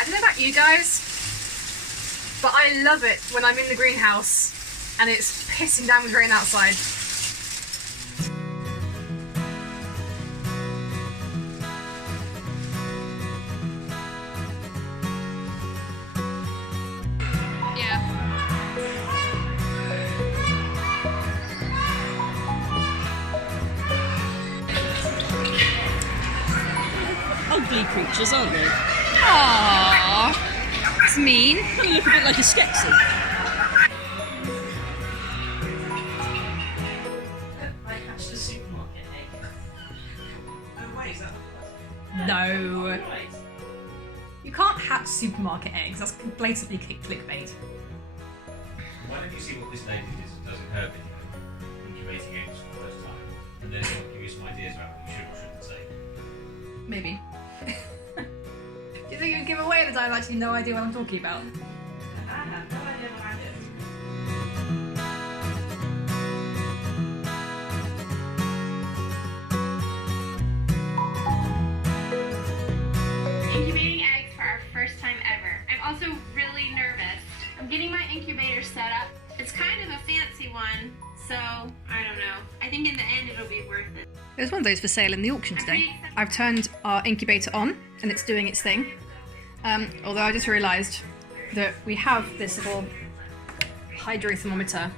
I don't know about you guys, but I love it when I'm in the greenhouse and it's pissing down with rain outside. Ugly creatures, aren't they? Aww, that's mean. They look a bit like a skeptic. I hatched a supermarket egg. Oh wait, is that No. You can't hatch supermarket eggs, that's blatantly clickbait. Why don't you see what this lady does in her video, incubating eggs for the first time, and then I'll give you some ideas about what you should or shouldn't say. Maybe. Do you think you'd give away that I have actually no idea what I'm talking about? I have no idea what I do. Incubating eggs for our first time ever. I'm also really nervous. I'm getting my incubator set up. It's kind of a fancy one, so I don't know. I think in the end it'll be worth it. There's one of those for sale in the auction today. I've turned our incubator on and it's doing its thing. Although I just realised that we have this little hydrothermometer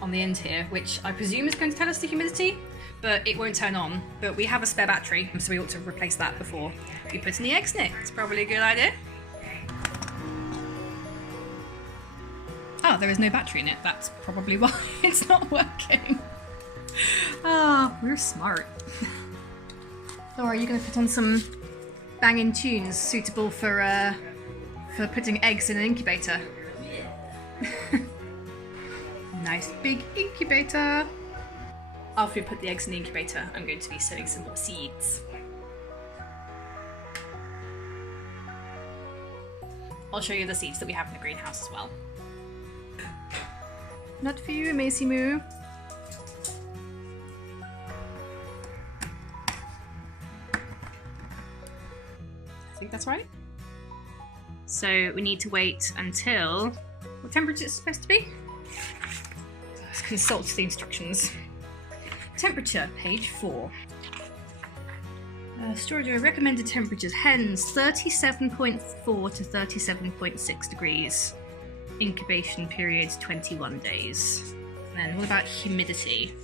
on the end here, which I presume is going to tell us the humidity, but it won't turn on. But we have a spare battery, so we ought to replace that before we put any eggs in it. It's probably a good idea. Oh, there is no battery in it. That's probably why it's not working. Ah, we're smart. Laura, are you going to put on some banging tunes suitable for putting eggs in an incubator? Yeah. Nice big incubator. After we put the eggs in the incubator, I'm going to be sowing some more seeds. I'll show you the seeds that we have in the greenhouse as well. Not for you, Macy Moo. I think that's right. So we need to wait until... What temperature is it supposed to be? Let's consult the instructions. Temperature, page 4. Storage recommended temperatures, hens 37.4 to 37.6 degrees. Incubation period 21 days. And then what about humidity?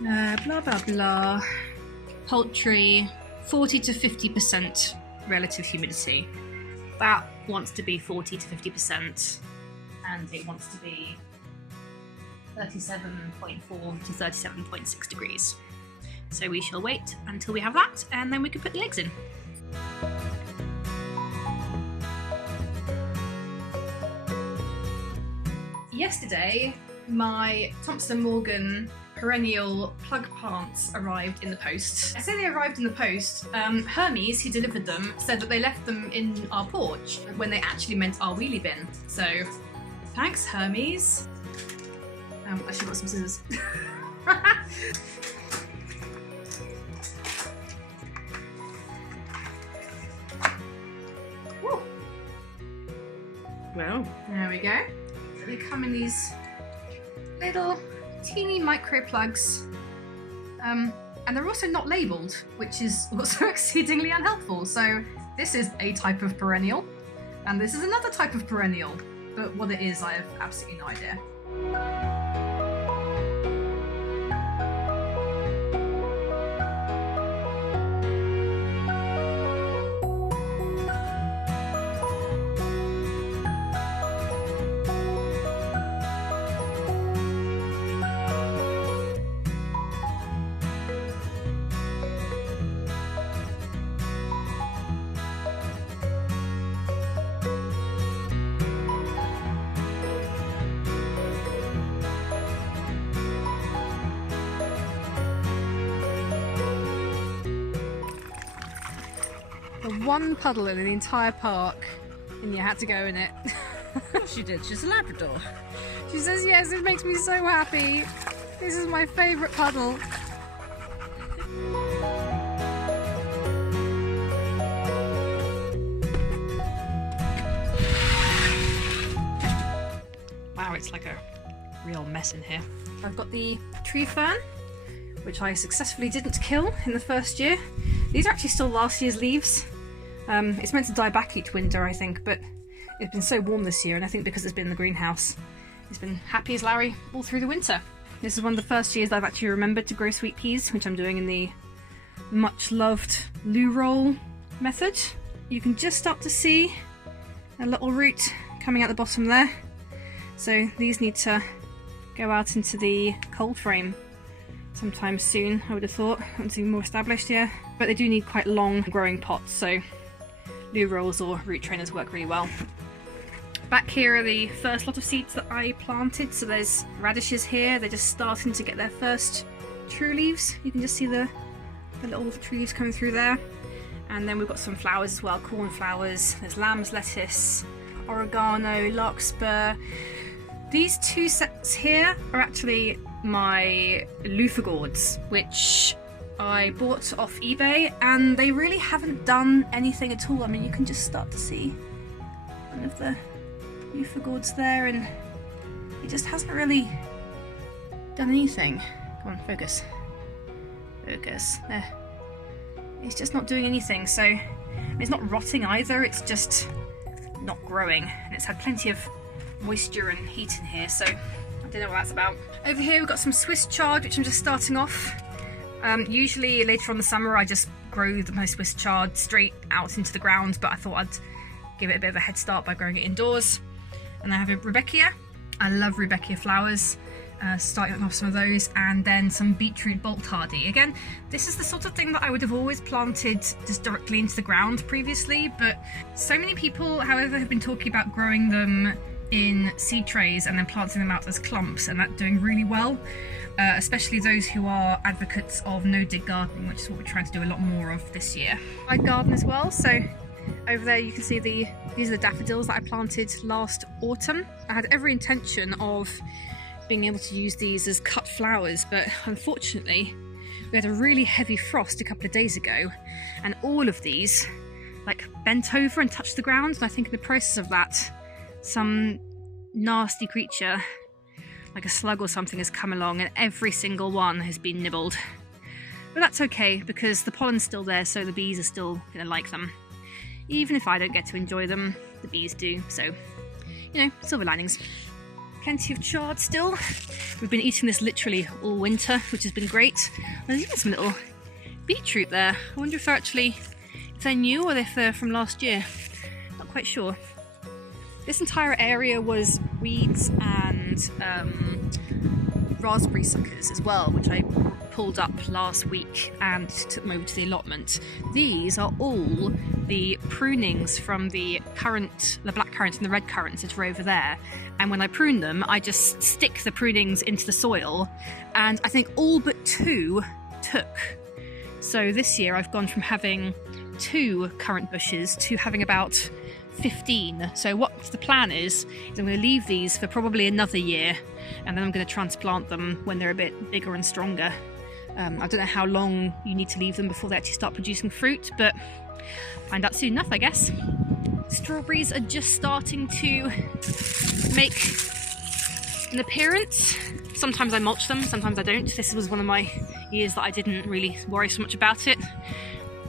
Blah blah blah. Poultry 40 to 50% relative humidity. That wants to be 40 to 50%, and it wants to be 37.4 to 37.6 degrees. So we shall wait until we have that, and then we can put the eggs in. Yesterday, my Thompson Morgan perennial plug plants arrived in the post. I say they arrived in the post. Hermes, who delivered them, said that they left them in our porch when they actually meant our wheelie bin. So, thanks, Hermes. I should got some scissors. Woo. Well, there we go. They come in these little teeny micro plugs, and they're also not labelled, which is also exceedingly unhelpful. So this is a type of perennial, and this is another type of perennial, but what it is I have absolutely no idea. The one puddle in the entire park, and you had to go in it. Of course she did, she's a Labrador. She says, yes, it makes me so happy. This is my favourite puddle. it's like a real mess in here. I've got the tree fern, which I successfully didn't kill in the first year. These are actually still last year's leaves. It's meant to die back each winter, I think, but it's been so warm this year, and I think because it's been in the greenhouse, it's been happy as Larry all through the winter. This is one of the first years I've actually remembered to grow sweet peas, which I'm doing in the much loved loo roll method. You can just start to see a little root coming out the bottom there. So these need to go out into the cold frame sometime soon, I would have thought, once they're more established here. But they do need quite long growing pots, so loo rolls or root trainers work really well. Back here are the first lot of seeds that I planted. So there's radishes here, they're just starting to get their first true leaves. You can just see the little tree leaves coming through there. And then we've got some flowers as well, cornflowers, there's lamb's lettuce, oregano, larkspur. These two sets here are actually my luffa gourds, which I bought off eBay, and they really haven't done anything at all. I mean, you can just start to see one of the luffa gourds there, and it just hasn't really done anything. Come on, focus. Focus. There. It's just not doing anything, so it's not rotting either, it's just not growing. And it's had plenty of moisture and heat in here, so I don't know what that's about. Over here we've got some Swiss chard, which I'm just starting off. Usually later on in the summer I just grow my Swiss chard straight out into the ground, but I thought I'd give it a bit of a head start by growing it indoors. And I have a Rudbeckia. I love Rudbeckia flowers. Starting off some of those, and then some beetroot bolt hardy. Again, this is the sort of thing that I would have always planted just directly into the ground previously, but so many people, however, have been talking about growing them in seed trays and then planting them out as clumps, and that doing really well, especially those who are advocates of no-dig gardening, which is what we're trying to do a lot more of this year. I garden as well, so over there you can see these are the daffodils that I planted last autumn. I had every intention of being able to use these as cut flowers, but unfortunately we had a really heavy frost a couple of days ago, and all of these like bent over and touched the ground, and I think in the process of that some nasty creature like a slug or something has come along, and every single one has been nibbled. But that's okay, because the pollen's still there, so the bees are still gonna like them. Even if I don't get to enjoy them, the bees do, so you know, silver linings. Plenty of chard still. We've been eating this literally all winter, which has been great. There's even some little beetroot there. I wonder if they're new or if they're from last year. Not quite sure. This entire area was weeds and raspberry suckers as well, which I pulled up last week and took them over to the allotment. These are all the prunings from the black currant and the red currants that are over there. And when I prune them, I just stick the prunings into the soil, and I think all but 2 took. So this year I've gone from having 2 currant bushes to having about 15. So what the plan is I'm going to leave these for probably another year, and then I'm going to transplant them when they're a bit bigger and stronger. I don't know how long you need to leave them before they actually start producing fruit, but find out soon enough, I guess. Strawberries are just starting to make an appearance. Sometimes I mulch them, sometimes I don't. This was one of my years that I didn't really worry so much about it.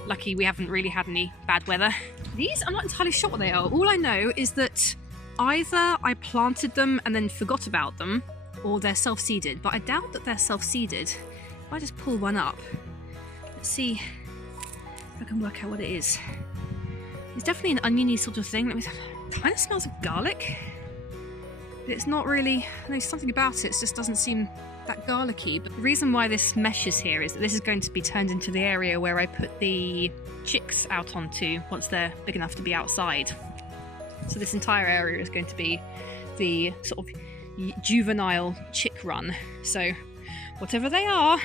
Lucky we haven't really had any bad weather. These, I'm not entirely sure what they are. All I know is that either I planted them and then forgot about them, or they're self-seeded, but I doubt that they're self-seeded. If I just pull one up, let's see if I can work out what it is. It's definitely an oniony sort of thing. It kind of smells of garlic, but it's not really, there's something about it, it just doesn't seem that garlicky. But the reason why this mesh is here is that this is going to be turned into the area where I put the chicks out onto once they're big enough to be outside. So this entire area is going to be the sort of juvenile chick run. So whatever they are,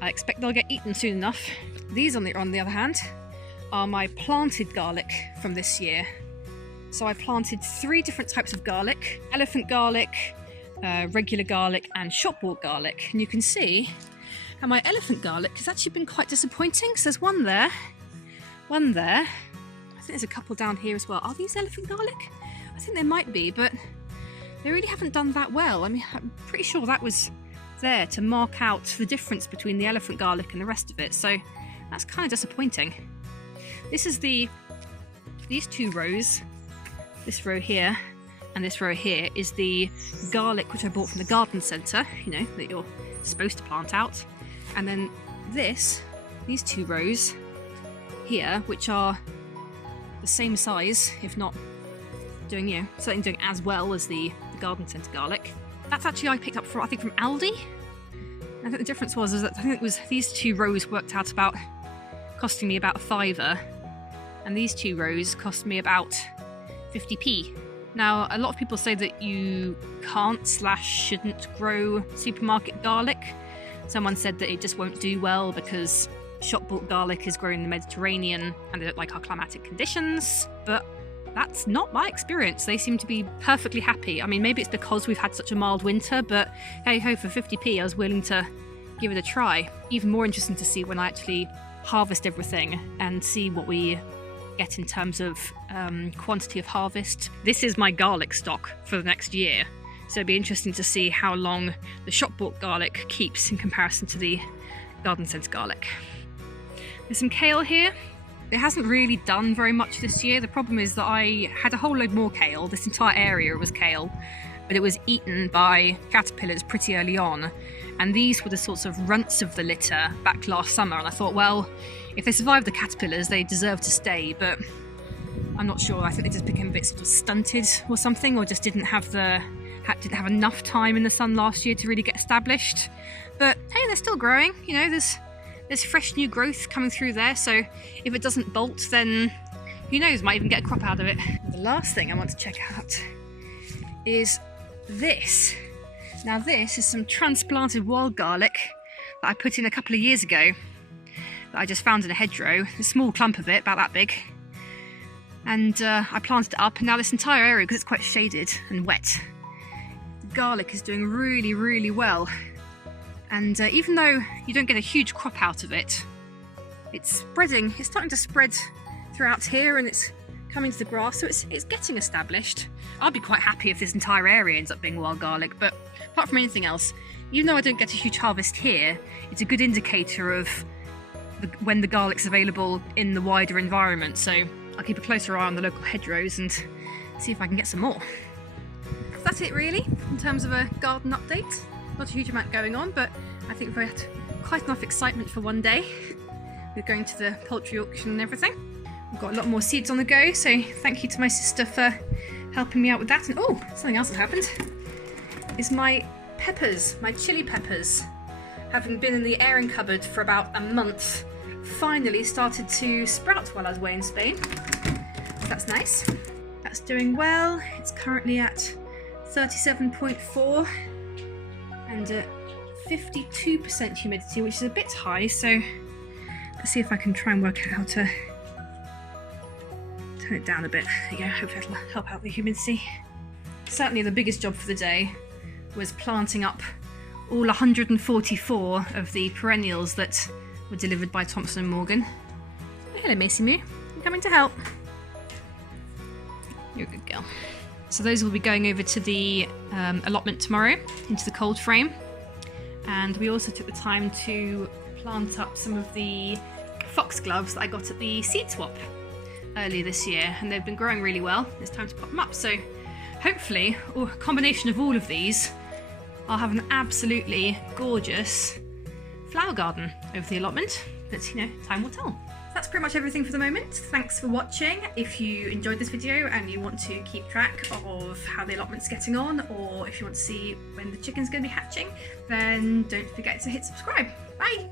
I expect they'll get eaten soon enough. These on the other hand are my planted garlic from this year. So I planted 3 different types of garlic: elephant garlic, regular garlic and shopbought garlic. And you can see how my elephant garlic has actually been quite disappointing. So there's one there, one there. I think there's a couple down here as well. Are these elephant garlic? I think they might be, but they really haven't done that well. I mean, I'm pretty sure that was there to mark out the difference between the elephant garlic and the rest of it, so that's kind of disappointing. This is these two rows, this row here and this row here is the garlic which I bought from the garden centre, you know, that you're supposed to plant out. And then these two rows here, which are the same size, if not doing, you know, certainly doing as well as the garden centre garlic. That's actually I picked up from, I think, from Aldi. I think the difference was that I think it was these two rows worked out about costing me about £5, and these two rows cost me about 50p. Now, a lot of people say that you can't/shouldn't grow supermarket garlic. Someone said that it just won't do well because shop-bought garlic is grown in the Mediterranean and they don't like our climatic conditions, but that's not my experience. They seem to be perfectly happy. I mean, maybe it's because we've had such a mild winter, but hey ho, for 50p I was willing to give it a try. Even more interesting to see when I actually harvest everything and see what we get in terms of quantity of harvest. This is my garlic stock for the next year, so it'd be interesting to see how long the shop-bought garlic keeps in comparison to the garden centre garlic. There's some kale here. It hasn't really done very much this year. The problem is that I had a whole load more kale. This entire area was kale, but it was eaten by caterpillars pretty early on, and these were the sorts of runts of the litter back last summer, and I thought, well, if they survived the caterpillars, they deserve to stay, but I'm not sure. I think they just became a bit sort of stunted or something, or just didn't have enough time in the sun last year to really get established. But hey, they're still growing. You know, there's fresh new growth coming through there, so if it doesn't bolt, then who knows, might even get a crop out of it. The last thing I want to check out is this. Now this is some transplanted wild garlic that I put in a couple of years ago, that I just found in a hedgerow, a small clump of it, about that big. And I planted it up, and now this entire area, because it's quite shaded and wet, the garlic is doing really, really well. And even though you don't get a huge crop out of it, it's starting to spread throughout here, and it's coming to the grass, so it's getting established. I'd be quite happy if this entire area ends up being wild garlic, but apart from anything else, even though I don't get a huge harvest here, it's a good indicator of when the garlic's available in the wider environment, so I'll keep a closer eye on the local hedgerows and see if I can get some more. So that's it really, in terms of a garden update. Not a huge amount going on, but I think we've had quite enough excitement for one day. We're going to the poultry auction and everything. We've got a lot more seeds on the go, so thank you to my sister for helping me out with that. And oh, something else has happened. Is my peppers, my chili peppers, having been in the airing cupboard for about a month, finally started to sprout while I was away in Spain. So that's nice. That's doing well. It's currently at 37.4 and 52% humidity, which is a bit high, so let's see if I can try and work out how to turn it down a bit. There you go, hopefully that'll help out the humidity. Certainly the biggest job for the day was planting up all 144 of the perennials that were delivered by Thompson & Morgan. Oh, hello Macy Moo, I'm coming to help. You're a good girl. So those will be going over to the allotment tomorrow, into the cold frame. And we also took the time to plant up some of the foxgloves that I got at the seed swap earlier this year, and they've been growing really well. It's time to pop them up. So hopefully, a combination of all of these, I'll have an absolutely gorgeous flower garden over the allotment, but you know, time will tell. That's pretty much everything for the moment. Thanks for watching. If you enjoyed this video and you want to keep track of how the allotment's getting on, or if you want to see when the chicken's going to be hatching, then don't forget to hit subscribe. Bye!